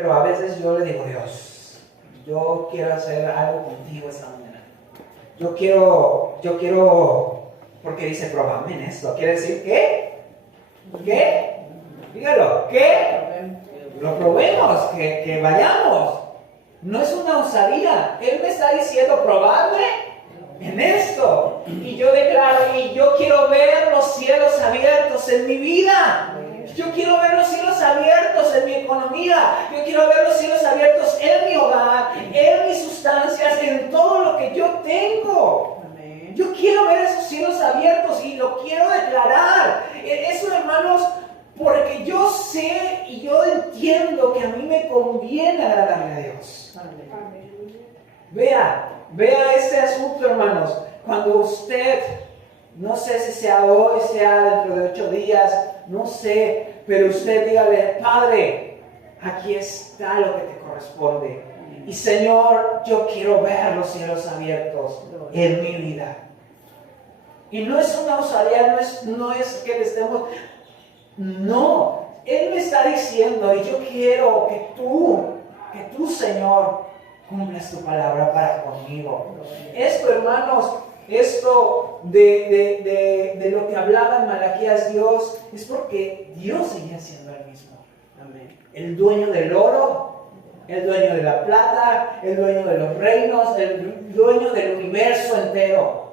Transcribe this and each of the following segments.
Pero a veces yo le digo, Dios, yo quiero hacer algo contigo esta mañana. Yo quiero, porque dice, probadme en esto. ¿Quiere decir qué? ¿Qué? Dígalo, ¿qué? Lo probemos, que vayamos. No es una osadía. Él me está diciendo, probadme en esto. Y yo declaro, y yo quiero ver los cielos abiertos en mi vida. Yo quiero ver los cielos abiertos en mi economía. Yo quiero ver los cielos abiertos en mi hogar, en mis sustancias, en todo lo que yo tengo. Yo quiero ver esos cielos abiertos y lo quiero declarar. Eso, hermanos, porque yo sé y yo entiendo que a mí me conviene agradarle a Dios. Vea este asunto, hermanos. Cuando usted, no sé si sea hoy, sea dentro de 8 días, no sé, pero usted dígale, Padre, aquí está lo que te corresponde. Y Señor, yo quiero ver los cielos abiertos en mi vida. Y no es una osadía, no es que le estemos... No, Él me está diciendo, y yo quiero que tú, Señor, cumplas tu palabra para conmigo. Esto, hermanos, esto de lo que hablaba en Malaquías Dios, es porque Dios sigue siendo el mismo. Amén. El dueño del oro, el dueño de la plata, el dueño de los reinos, el dueño del universo entero.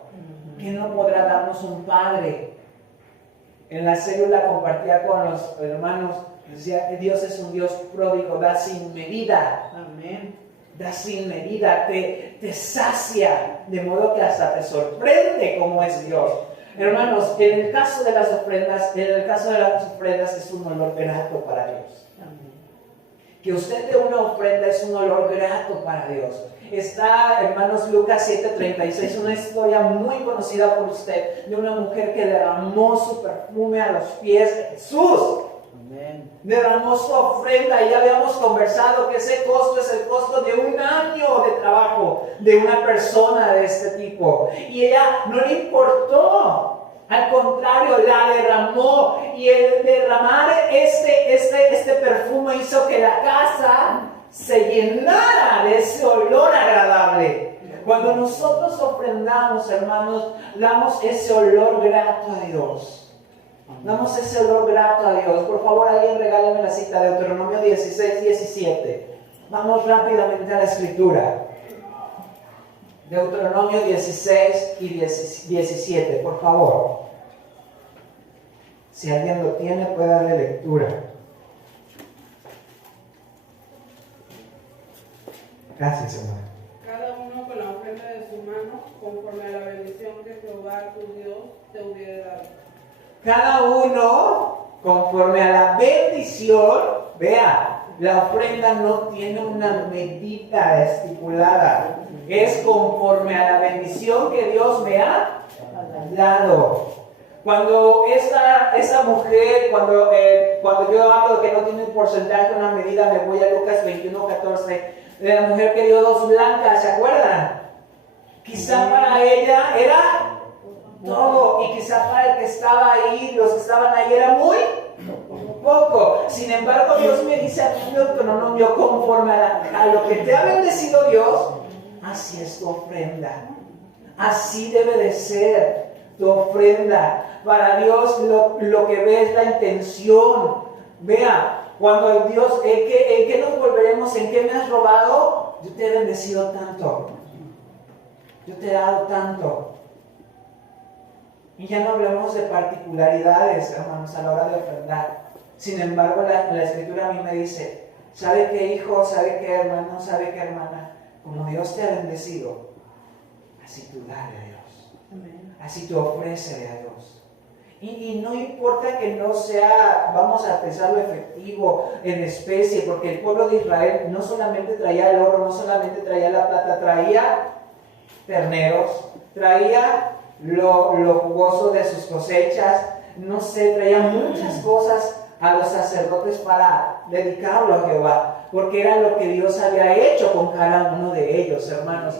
¿Quién no podrá darnos un Padre? En la célula compartía con los hermanos, decía que Dios es un Dios pródigo, da sin medida. Amén. Da sin medida, te sacia, de modo que hasta te sorprende cómo es Dios. Hermanos, en el caso de las ofrendas, es un olor grato para Dios. Amén. Que usted dé una ofrenda es un olor grato para Dios. Está, hermanos, Lucas 7:36, una historia muy conocida por usted, de una mujer que derramó su perfume a los pies de Jesús. Amén. Derramó su ofrenda, y ya habíamos conversado que ese costo es el costo de 1 año de trabajo de una persona de este tipo. Y ella no le importó, al contrario, la derramó, y el derramar este perfume hizo que la casa se llenara de ese olor agradable. Cuando nosotros ofrendamos, hermanos, damos ese olor grato a Dios. Damos ese olor grato a Dios. Por favor, alguien regáleme la cita de Deuteronomio 16:17. Vamos rápidamente a la escritura. Deuteronomio 16 y 17, por favor. Si alguien lo tiene, puede darle lectura. Gracias, hermano. Cada uno con la ofrenda de su mano, conforme a la bendición que Jehová tu Dios te hubiere dado. Cada uno conforme a la bendición. Vea, la ofrenda no tiene una medida estipulada. Es conforme a la bendición que Dios me ha dado. Cuando esa mujer, cuando yo hablo de que no tiene un porcentaje, una medida, me voy a Lucas 21:14, de la mujer que dio 2 blancas, ¿se acuerdan? Quizá para ella era todo, y quizá para el que estaba ahí, los que estaban ahí, era muy poco. Sin embargo, Dios me dice aquí en Deuteronomio, conforme a lo que te ha bendecido Dios, así es tu ofrenda. Así debe de ser tu ofrenda. Para Dios lo que ve es la intención. Vea, cuando Dios, ¿en qué nos volveremos? ¿En qué me has robado? Yo te he bendecido tanto. Yo te he dado tanto. Y ya no hablemos de particularidades, hermanos, a la hora de ofrendar. Sin embargo, la Escritura a mí me dice, ¿sabe qué hijo? ¿Sabe qué hermano? ¿Sabe qué hermana? Como Dios te ha bendecido, así tú dale a Dios. Amén. Así tú ofrécele a Dios. Y no importa que no sea, vamos a pensarlo efectivo, en especie, porque el pueblo de Israel no solamente traía el oro, no solamente traía la plata, traía terneros, traía lo jugoso de sus cosechas, no sé, traía muchas cosas a los sacerdotes para dedicarlo a Jehová, porque era lo que Dios había hecho con cada uno de ellos, hermanos.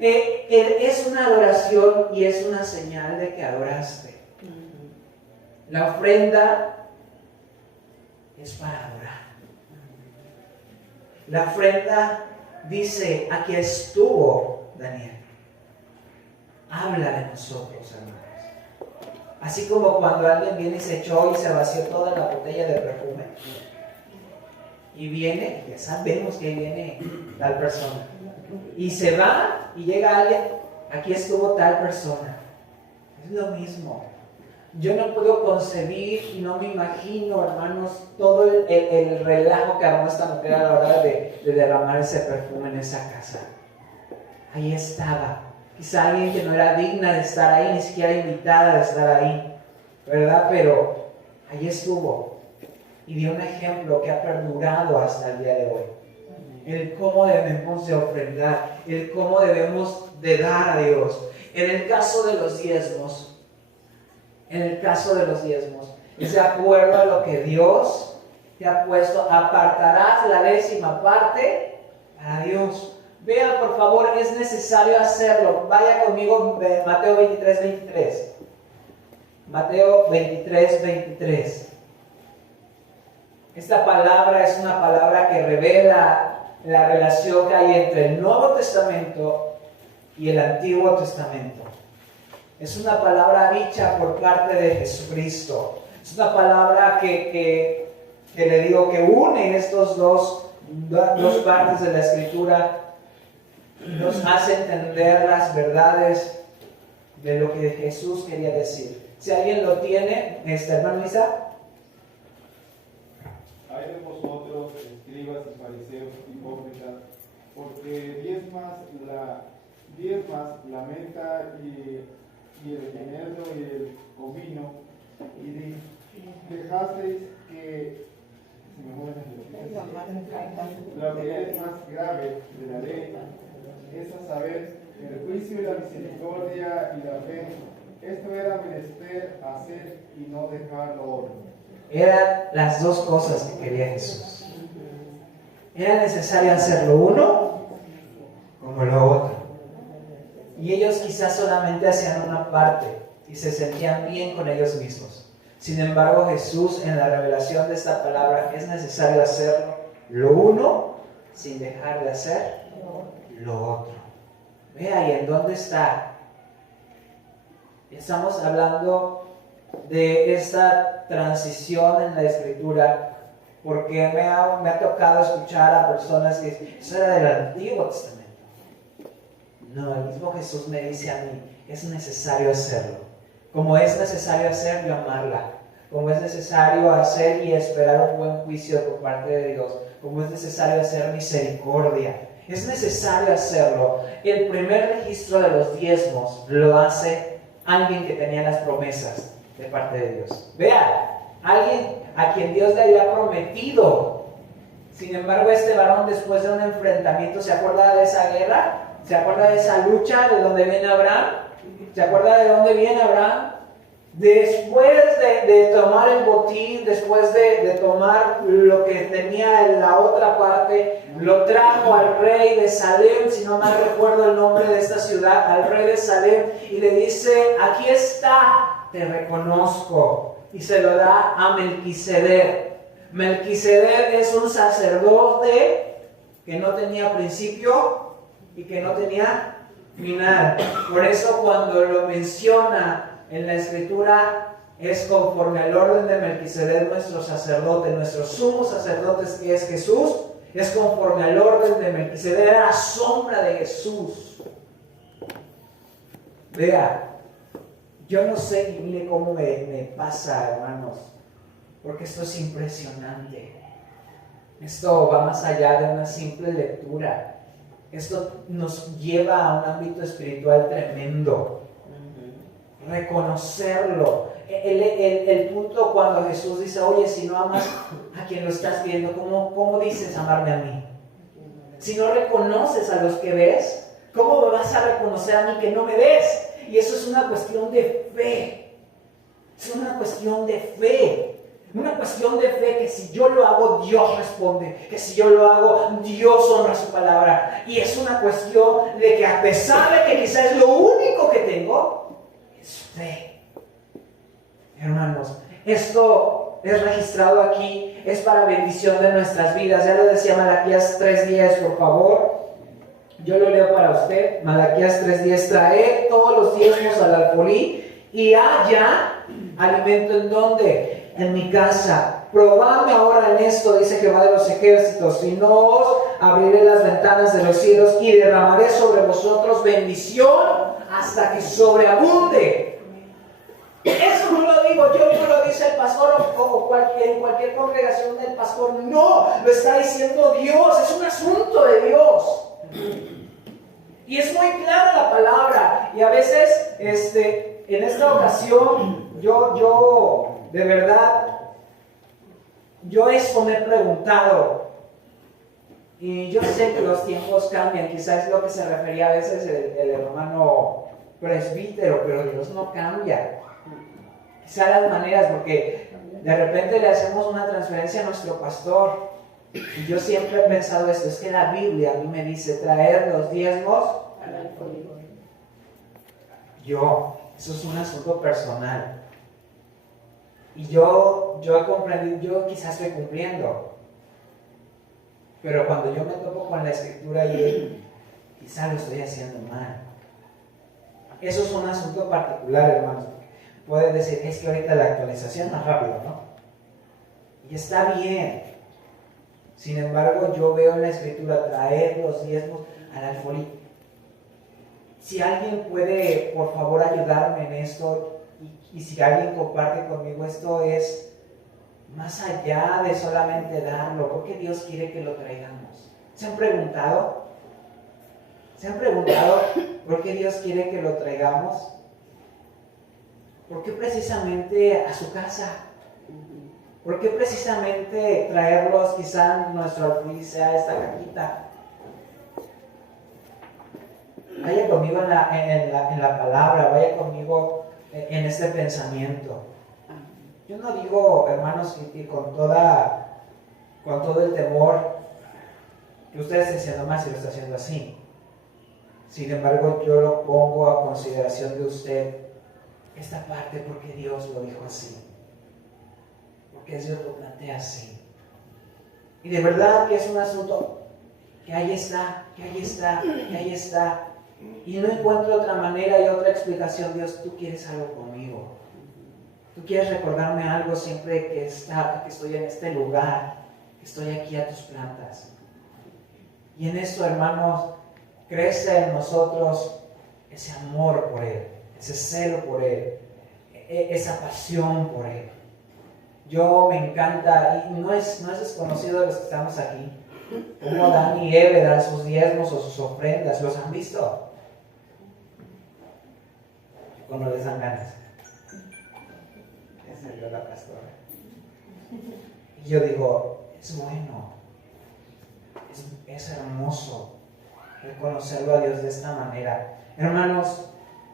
Es una adoración y es una señal de que adoraste. La ofrenda es para adorar. La ofrenda dice, aquí estuvo Daniel. Habla de nosotros, hermanos. Así como cuando alguien viene y se echó y se vació toda la botella de perfume. Y viene, ya sabemos que viene tal persona. Y se va y llega alguien, aquí estuvo tal persona. Es lo mismo. Yo no puedo concebir y no me imagino, hermanos, todo el relajo que armó esta mujer a la hora de derramar ese perfume en esa casa. Ahí estaba. Quizá alguien que no era digna de estar ahí, ni siquiera invitada de estar ahí, ¿verdad? Pero ahí estuvo. Y dio un ejemplo que ha perdurado hasta el día de hoy. El cómo debemos de ofrendar, el cómo debemos de dar a Dios. En el caso de los diezmos, es de acuerdo a lo que Dios te ha puesto. Apartarás la 10ª parte para Dios. Vean, por favor, es necesario hacerlo. Vaya conmigo, Mateo 23, 23. Mateo 23, 23. Esta palabra es una palabra que revela la relación que hay entre el Nuevo Testamento y el Antiguo Testamento. Es una palabra dicha por parte de Jesucristo. Es una palabra que le digo que une estos dos partes de la Escritura. Nos hace entender las verdades de lo que Jesús quería decir. Si alguien lo tiene, hermano Isa. Hay de vosotros, escribas y fariseos hipócritas, porque diezmas la menta y el eneldo y el comino, y dejasteis que lo que es más grave de la ley, es a saber, el juicio y la misericordia y la fe. Esto era menester hacer y no dejar lo otro. Eran las dos cosas que quería Jesús. Era necesario hacer lo uno como lo otro. Y ellos quizás solamente hacían una parte y se sentían bien con ellos mismos. Sin embargo, Jesús, en la revelación de esta palabra, es necesario hacer lo uno sin dejar de hacer lo otro. Vea, ¿y en dónde está? Estamos hablando de esta transición en la Escritura, porque me ha tocado escuchar a personas que dicen, eso era del Antiguo Testamento. No, el mismo Jesús me dice a mí, es necesario hacerlo. Como es necesario hacerlo, amarla. Como es necesario hacer y esperar un buen juicio por parte de Dios. Como es necesario hacer misericordia. Es necesario hacerlo. El primer registro de los diezmos lo hace alguien que tenía las promesas de parte de Dios. Vea, alguien a quien Dios le había prometido. Sin embargo, este varón, después de un enfrentamiento, ¿se acuerda de esa guerra? ¿Se acuerda de esa lucha de donde viene Abraham? ¿Se acuerda de dónde viene Abraham? Después de tomar el botín, después de tomar lo que tenía en la otra parte, lo trajo al rey de Salem, si no mal recuerdo el nombre de esta ciudad, al rey de Salem, y le dice, aquí está, te reconozco, y se lo da a Melquisedec. Melquisedec es un sacerdote que no tenía principio y que no tenía final. Por eso cuando lo menciona en la Escritura, es conforme al orden de Melquisedec, nuestro sacerdote, nuestro sumo sacerdote que es Jesús, es conforme al orden de Melquisedec, era la sombra de Jesús. Vea, yo no sé, y mire cómo me pasa, hermanos, porque esto es impresionante. Esto va más allá de una simple lectura. Esto nos lleva a un ámbito espiritual tremendo. Reconocerlo. El punto cuando Jesús dice, oye, si no amas a quien lo estás viendo, ¿cómo dices amarme a mí? Si no reconoces a los que ves, ¿cómo me vas a reconocer a mí que no me ves? Y eso es una cuestión de fe. Es una cuestión de fe. Una cuestión de fe que si yo lo hago, Dios responde. Que si yo lo hago, Dios honra su palabra. Y es una cuestión de que a pesar de que quizás es lo único que tengo, es fe. Hermanos, esto esto es registrado aquí, es para bendición de nuestras vidas. Ya lo decía Malaquías 3:10, por favor. Yo lo leo para usted. Malaquías 3:10, traed todos los diezmos al alfolí y haya alimento en donde, en mi casa. Probadme ahora en esto, dice Jehová de los ejércitos, si no os abriré las ventanas de los cielos y derramaré sobre vosotros bendición hasta que sobreabunde. Eso no lo digo yo, no lo dice el pastor o en cualquier congregación del pastor, no, lo está diciendo Dios, es un asunto de Dios. Y es muy clara la palabra, y a veces, en esta ocasión, yo de verdad, yo esto me he preguntado, y yo sé que los tiempos cambian, quizás es lo que se refería a veces el hermano presbítero, pero Dios no cambia. Quizás las maneras, porque de repente le hacemos una transferencia a nuestro pastor, y yo siempre he pensado esto, es que la Biblia a mí me dice traer los diezmos al alfolí. Eso es un asunto personal. Y yo he comprendido, yo quizás estoy cumpliendo. Pero cuando yo me topo con la escritura y quizás lo estoy haciendo mal. Eso es un asunto particular, hermanos. Pueden decir, es que ahorita la actualización es más rápido, ¿no? Y está bien. Sin embargo, yo veo en la escritura traer los diezmos al alfolí. Si alguien puede, por favor, ayudarme en esto, y si alguien comparte conmigo, esto es más allá de solamente darlo, porque Dios quiere que lo traigamos. ¿Se han preguntado? ¿Se han preguntado por qué Dios quiere que lo traigamos? ¿Por qué precisamente a su casa? ¿Por qué precisamente traerlos quizá nuestro alfolí sea esta cajita? Vaya conmigo en la palabra, vaya conmigo en este pensamiento. Yo no digo, hermanos, que con todo el temor que usted esté haciendo más si lo está haciendo así. Sin embargo, yo lo pongo a consideración de usted esta parte porque Dios lo dijo así. Porque Dios lo plantea así. Y de verdad que es un asunto que ahí está. Y no encuentro otra manera y otra explicación. Dios, tú quieres algo conmigo. Tú quieres recordarme algo siempre que estoy en este lugar, que estoy aquí a tus plantas. Y en esto, hermanos, crece en nosotros ese amor por Él, ese celo por Él, esa pasión por Él. Yo me encanta, y no es desconocido de los que estamos aquí, cómo Dan y Eve dan sus diezmos o sus ofrendas. ¿Los han visto? Cuando les dan ganas. Ya salió la pastora. Y yo digo, es bueno, es hermoso reconocerlo a Dios de esta manera. Hermanos,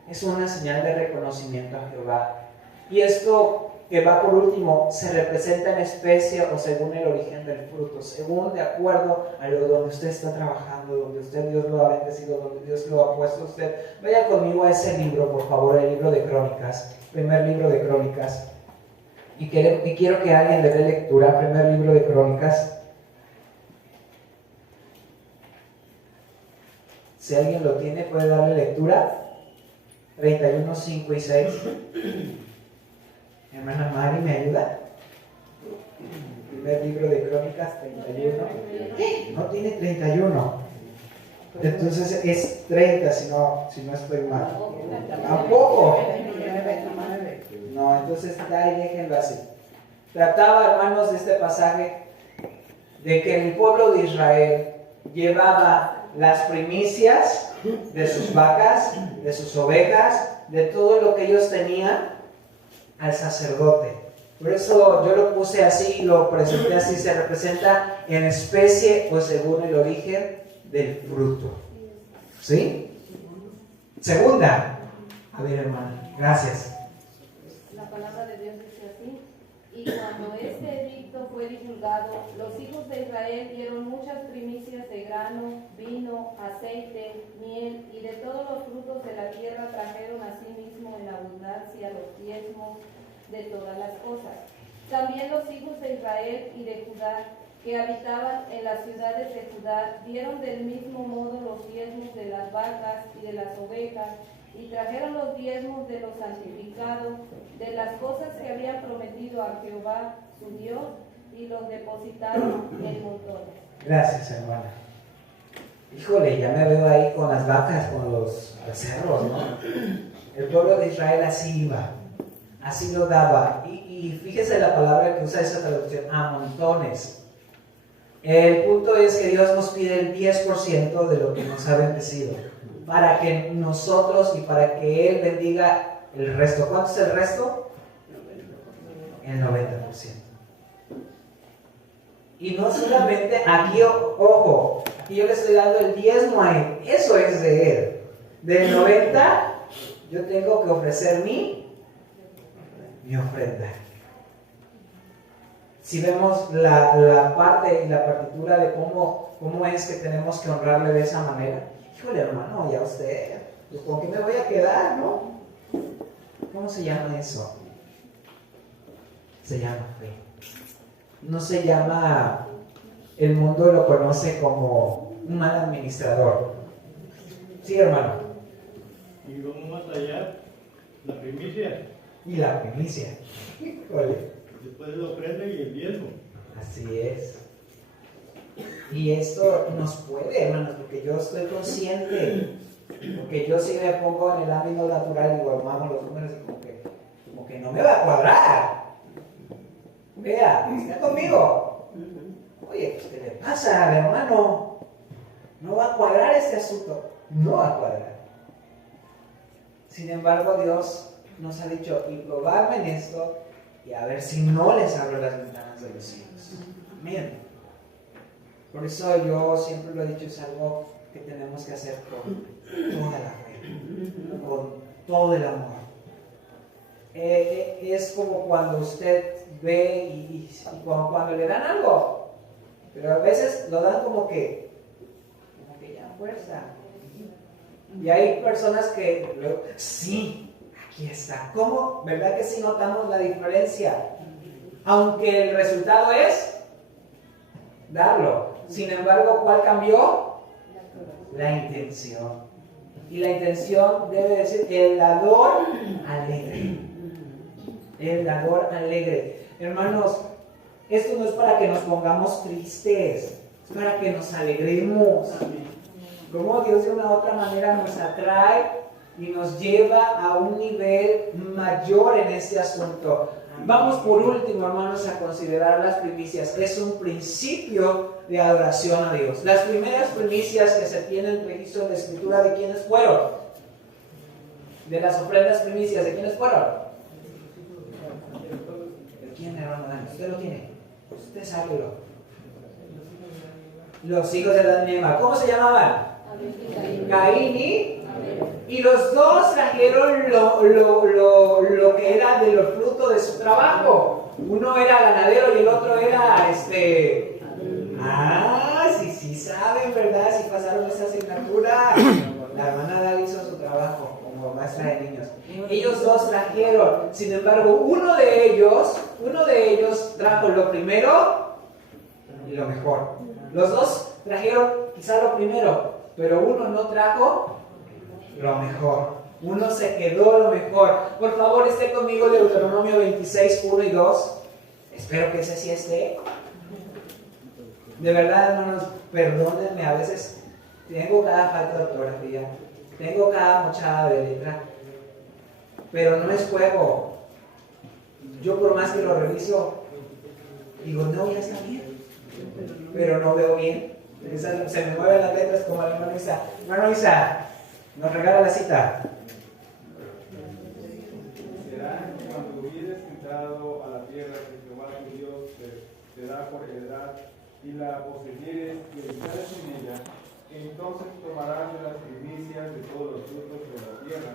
es una señal de reconocimiento a Jehová. Y esto que va por último, se representa en especie o según el origen del fruto, según de acuerdo a lo donde usted está trabajando, donde Dios lo ha bendecido, donde Dios lo ha puesto a usted. Vaya conmigo a ese libro, por favor, el libro de Crónicas, primer libro de Crónicas. Y quiero que alguien le dé lectura, primer libro de Crónicas. Si alguien lo tiene, puede darle lectura. 31, 5 y 6. Hermana Mari, ¿me ayuda? Primer libro de Crónicas, 31. No tiene 31. Entonces es 30 si no estoy mal. ¿Tampoco? No, entonces ahí déjenlo así. Trataba, hermanos, de este pasaje de que el pueblo de Israel llevaba las primicias de sus vacas, de sus ovejas, de todo lo que ellos tenían al sacerdote. Por eso yo lo puse así, lo presenté así, se representa en especie o según el origen del fruto. ¿Sí? Segunda. A ver, hermana, gracias. La palabra de Dios dice así: y cuando este edicto fue divulgado, los hijos de Israel dieron muchas primicias de grano, vino, aceite, miel y de todos los frutos de la tierra trajeron a sí mismo en abundancia los diezmos de todas las cosas. También los hijos de Israel y de Judá, que habitaban en las ciudades de Judá, dieron del mismo modo los diezmos de las vacas y de las ovejas, y trajeron los diezmos de los santificados, de las cosas que habían prometido a Jehová su Dios, y los depositaron en montones. Gracias, hermana. Híjole, ya me veo ahí con las vacas, con los becerros, ¿no? El pueblo de Israel así iba, así lo daba. Y fíjese la palabra que usa esa traducción, a montones. El punto es que Dios nos pide el 10% de lo que nos ha bendecido, para que nosotros y para que Él bendiga el resto. ¿Cuánto es el resto? El 90%. Y no solamente aquí, ojo, aquí yo le estoy dando el diezmo a Él, eso es de Él. Del 90, yo tengo que ofrecer mi ofrenda. Si vemos la parte y la partitura de cómo es que tenemos que honrarle de esa manera, híjole hermano, ya usted, pues ¿con qué me voy a quedar, no? ¿Cómo se llama eso? Se llama fe. No se llama, el mundo lo conoce como un mal administrador. Sí, hermano. Y vamos más allá, la primicia. Y la primicia. Híjole. Después lo ofrenda y el diezmo. Así es. Y esto nos puede, hermanos, porque yo estoy consciente. Porque yo si me pongo en el ámbito natural y digo, vamos los números y como que no me va a cuadrar. Vea, está conmigo. Oye, ¿qué le pasa, hermano? No va a cuadrar este asunto. No va a cuadrar. Sin embargo, Dios nos ha dicho, y probarme en esto, y a ver si no les abro las ventanas de los cielos. Amén. Por eso yo siempre lo he dicho, es algo que tenemos que hacer con toda la fe, con todo el amor. Es como cuando usted ve y cuando le dan algo, pero a veces lo dan como que ya fuerza. Y hay personas que, sí, aquí está. ¿Cómo? ¿Verdad que sí notamos la diferencia? Aunque el resultado es darlo. Sin embargo, ¿cuál cambió? La intención. Y la intención debe decir el dador alegre. El dador alegre. Hermanos, esto no es para que nos pongamos tristes, es para que nos alegremos. Como Dios de una u otra manera nos atrae y nos lleva a un nivel mayor en este asunto. Vamos por último, hermanos, a considerar las primicias. Es un principio de adoración a Dios. Las primeras primicias que se tienen registro de escritura, ¿de quiénes fueron? De las ofrendas primicias, ¿de quiénes fueron? ¿De quién, hermano Dani? Usted lo tiene. Usted sábelo. Los hijos de Adán y Eva. ¿Cómo se llamaban? Caín y los dos trajeron lo que era de los frutos de su trabajo. Uno era ganadero y el otro era sí saben, ¿verdad? Si pasaron esa asignatura. La hermana David hizo su trabajo como maestra de niños. Ellos dos trajeron. Sin embargo, uno de ellos trajo lo primero y lo mejor. Los dos trajeron quizá lo primero, pero uno no trajo lo mejor. Uno se quedó lo mejor. Por favor, esté conmigo Deuteronomio 26, 1 y 2. Espero que ese sí esté. De verdad, hermanos, perdónenme, a veces tengo cada falta de ortografía, tengo cada mochada de letra, pero no es juego. Yo por más que lo reviso, digo, no, ya está bien, pero no veo bien. Se me mueven las letras como la hermana Isa. Hermano Isa, nos regala la cita. Será cuando hubieres entrado a la tierra que Jehová tu Dios te da por heredad y la poseyeres y habitares en ella, entonces tomarás de las primicias de todos los frutos de la tierra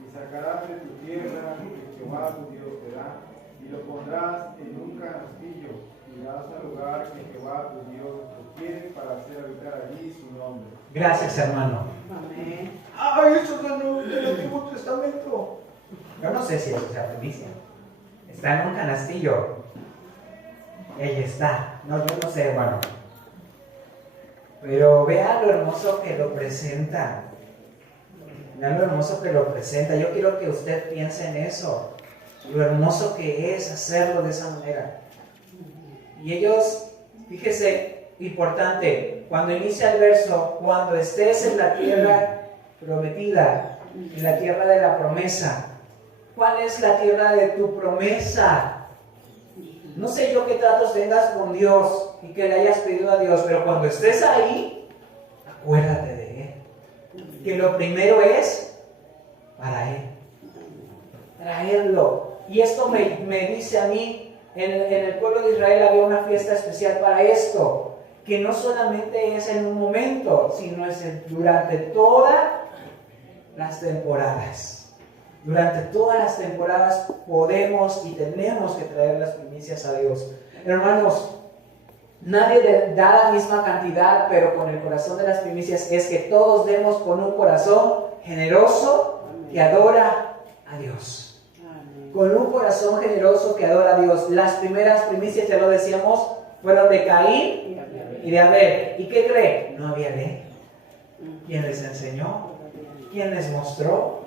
y sacarás de tu tierra que Jehová tu Dios te da y lo pondrás en un canastillo y irás al lugar que Jehová tu Dios quiere para hacer habitar allí su nombre. Gracias, hermano. Amén. Ay, eso es del Antiguo Testamento. Yo no sé si eso sea primicia. Está en un canastillo. Ahí está. No, yo no sé, hermano. Pero vea lo hermoso que lo presenta. Vea lo hermoso que lo presenta. Yo quiero que usted piense en eso. Lo hermoso que es hacerlo de esa manera. Y ellos, fíjese, importante, cuando inicia el verso, cuando estés en la tierra prometida, en la tierra de la promesa. ¿Cuál es la tierra de tu promesa? No sé yo qué tratos tengas con Dios y que le hayas pedido a Dios, pero cuando estés ahí, acuérdate de Él. Que lo primero es para Él. Traerlo. Y esto me dice a mí, en el pueblo de Israel había una fiesta especial para esto, que no solamente es en un momento, sino es durante todas las temporadas. Durante todas las temporadas podemos y tenemos que traer las primicias a Dios. Hermanos, nadie da la misma cantidad, pero con el corazón de las primicias es que todos demos con un corazón generoso que adora a Dios. Con un corazón generoso que adora a Dios. Las primeras primicias, ya lo decíamos, fueron de Caín y de Abel. ¿Y qué cree? No había ley. ¿Quién les enseñó? ¿Quién les mostró?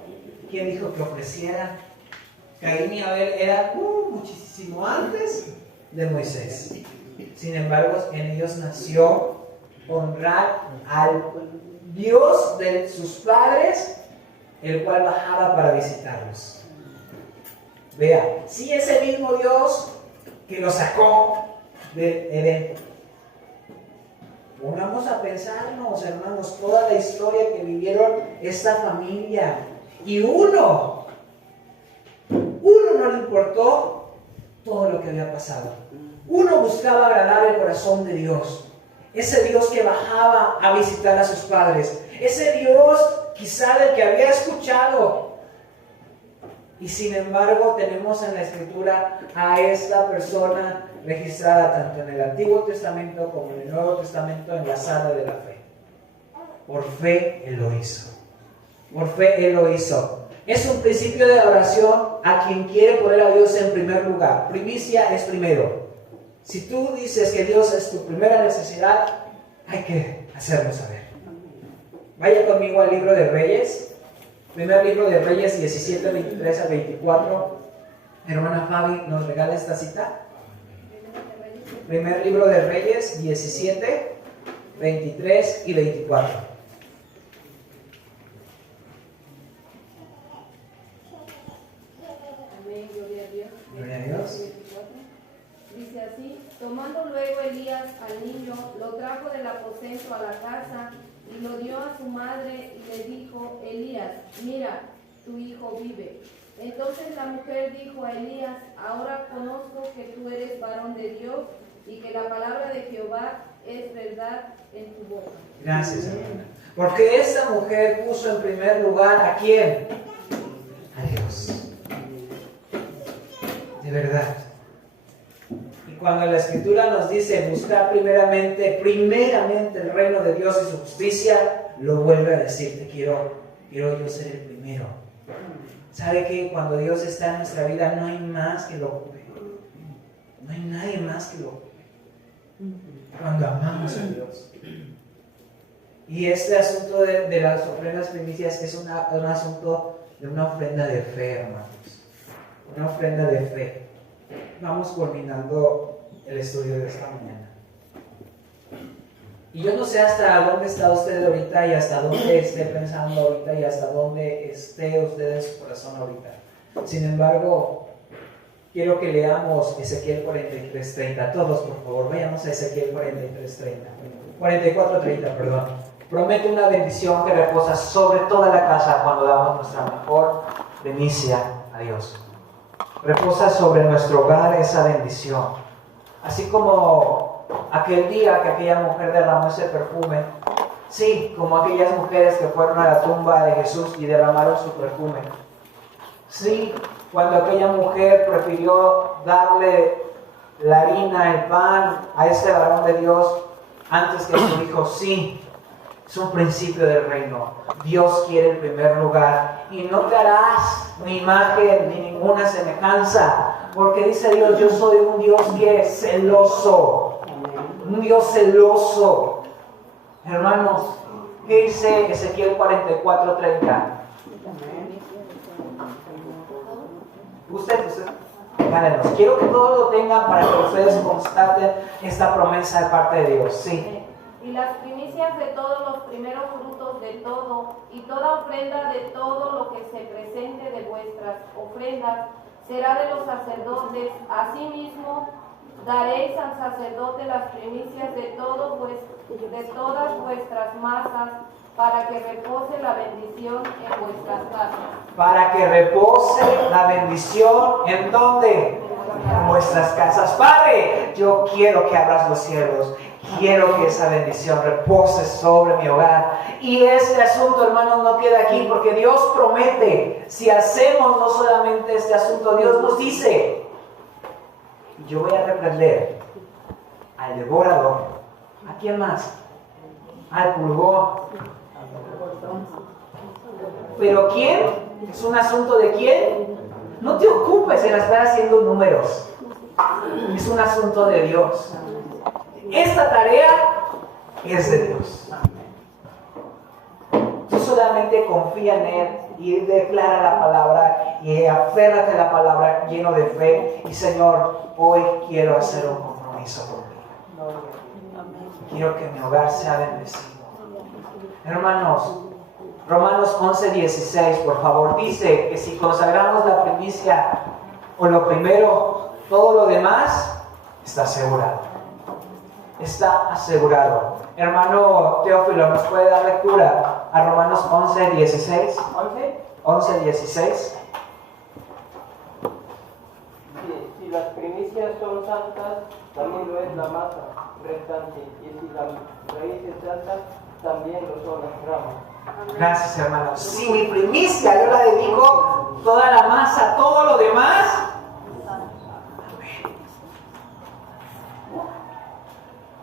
¿Quién dijo que ofrecieran? Caín y Abel eran muchísimo antes de Moisés. Sin embargo, en ellos nació honrar al Dios de sus padres, el cual bajaba para visitarlos. Vea, si ese mismo Dios que los sacó de Edén. Pongamos a pensarnos, hermanos, toda la historia que vivieron esta familia. Y uno no le importó todo lo que había pasado. Uno buscaba agradar el corazón de Dios. Ese Dios que bajaba a visitar a sus padres. Ese Dios quizá del que había escuchado. Y sin embargo tenemos en la Escritura a esta persona registrada tanto en el Antiguo Testamento como en el Nuevo Testamento enlazada de la fe. Por fe Él lo hizo. Por fe Él lo hizo. Es un principio de adoración a quien quiere poner a Dios en primer lugar. Primicia es primero. Si tú dices que Dios es tu primera necesidad, hay que hacerlo saber. Vaya conmigo al libro de Reyes. Primer libro de Reyes 17, 23 a 24. Hermana Fabi, ¿nos regala esta cita? Primer libro de Reyes 17, 23 y 24. Amén, gloria a Dios. Gloria a Dios. 24. Dice así: tomando luego Elías al niño, lo trajo del aposento a la casa y lo dio a su madre y le dijo: Elías, mira, tu hijo vive. Entonces la mujer dijo a Elías: ahora conozco que tú eres varón de Dios y que la palabra de Jehová es verdad en tu boca. Gracias, hermana. Porque esta mujer puso en primer lugar ¿a quién? A Dios. De verdad. Y cuando la Escritura nos dice buscar primeramente el reino de Dios y su justicia, lo vuelve a decir: te quiero yo ser el primero. ¿Sabe que cuando Dios está en nuestra vida no hay más que lo ocupe? No hay nadie más que lo ocupe. Cuando amamos a Dios. Y este asunto de las ofrendas primicias es un asunto de una ofrenda de fe, hermanos. Una ofrenda de fe. Vamos culminando el estudio de esta mañana. Y yo no sé hasta dónde está usted ahorita y hasta dónde esté pensando ahorita y hasta dónde esté usted en su corazón ahorita. Sin embargo, quiero que leamos Ezequiel 43:30. Todos, por favor, vayamos a Ezequiel 44:30, perdón. Promete una bendición que reposa sobre toda la casa cuando damos nuestra mejor primicia a Dios. Reposa sobre nuestro hogar esa bendición. Así como aquel día que aquella mujer derramó ese perfume. Sí, como aquellas mujeres que fueron a la tumba de Jesús y derramaron su perfume. Sí, cuando aquella mujer prefirió darle la harina, el pan a ese varón de Dios antes que a su hijo. Sí, Es un principio del reino. Dios quiere el primer lugar. Y no te harás ni imagen ni ninguna semejanza. Porque dice Dios, yo soy un Dios que es celoso. Un Dios celoso. Hermanos, ¿qué dice Ezequiel 44:30? Usted. Gánenos. Quiero que todos lo tengan para que ustedes constaten esta promesa de parte de Dios. Sí. Y las primicias de todos los primeros frutos de todo, y toda ofrenda de todo lo que se presente de vuestras ofrendas, será de los sacerdotes. Asimismo, daréis al sacerdote las primicias de todo, de todas vuestras masas, para que repose la bendición en vuestras casas. Para que repose la bendición, ¿en dónde? En vuestras casas. Padre, yo quiero que abras los cielos. Quiero que esa bendición repose sobre mi hogar. Y este asunto, hermanos, no queda aquí, porque Dios promete, si hacemos no solamente este asunto, Dios nos dice, yo voy a reprender al devorador. ¿A quién más? Al pulgón. ¿Pero quién? ¿Es un asunto de quién? No te ocupes en estar haciendo números. Es un asunto de Dios. Esta tarea es de Dios. Tú solamente confía en Él y declara la palabra y aférrate a la palabra lleno de fe. Y Señor, hoy quiero hacer un compromiso contigo. Quiero que mi hogar sea bendecido. Hermanos, Romanos 11:16, por favor, dice que si consagramos la primicia o lo primero, todo lo demás está asegurado. Está asegurado. Hermano Teófilo, ¿nos puede dar lectura a Romanos 11:16? 11:16. Si las primicias son santas, también lo es la masa restante, y si la raíz es santa, también lo son las ramas. Gracias, hermanos. Si mi primicia yo la dedico, toda la masa, todo lo demás.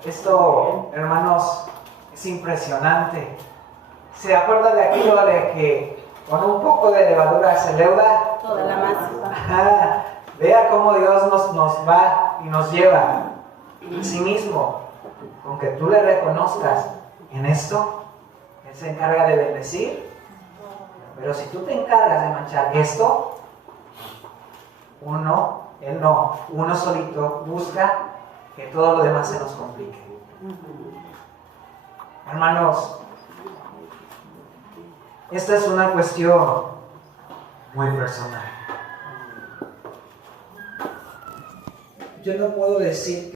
Esto, hermanos, es impresionante. ¿Se acuerda de aquello de que con un poco de levadura se leuda? Toda la masa. Ajá. Vea cómo Dios nos va y nos lleva a sí mismo. Con que tú le reconozcas en esto, Él se encarga de bendecir. Pero si tú te encargas de manchar esto, Él no. Uno solito busca que todo lo demás se nos complique. Hermanos, esta es una cuestión muy personal. Yo no puedo decir